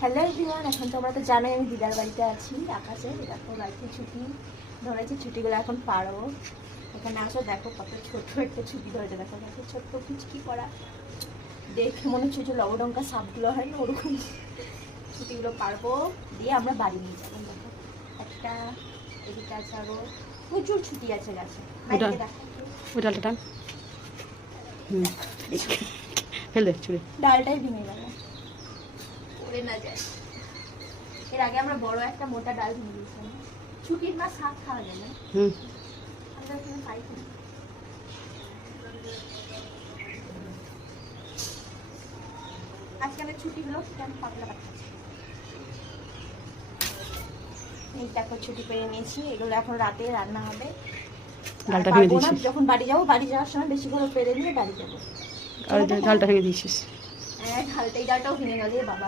Hello everyone, এখন তোমরা তো জানোই আমি দিদার বাড়িতে আছি। আকাশে দেখো বাড়িতে ছুটি ধরেছে, ছুটিগুলো এখন পারবো। এখানে আসো, দেখো কত ছোট একটা ছুটি ধরেছে, দেখো দেখো ছোট্ট কুচকি করা, দেখে মনে হচ্ছে যে লবডঙ্কা সাপগুলো হয় না, ওরকম ছুটিগুলো পারবো দিয়ে আমরা বাড়ি নিয়ে যাবো। দেখো একটা এদিকে আছে, আরো প্রচুর ছুটি আছে গাছে। ওই ডালটা ফেল দে ছুড়ে, ডালটাই ভেঙে গেল, পড়ে না যায়। এর আগে আমরা বড় একটা মোটা ডাল ভেঙে দিয়েছিলাম। ছুটির মাছ শাক খাওয়া যায় না, আমরা এখানে পাই না। আজকে আমি ছুটিগুলো কেমন পাতলা পাঠাচ্ছি। এই দেখো ছুটি পেয়ে নিয়েছি, এগুলো এখন রাতে রান্না হবে। ডালটা ভেঙে দিয়েছিস? যখন বাড়ি যাবো, বাড়ি যাওয়ার সময় বেশি করে পেরে নিয়ে বাড়ি যাবো। আর ডালটা ভেঙে দিয়েছিস? হ্যাঁ, এই ডালটাও ভেঙে গেল বাবা।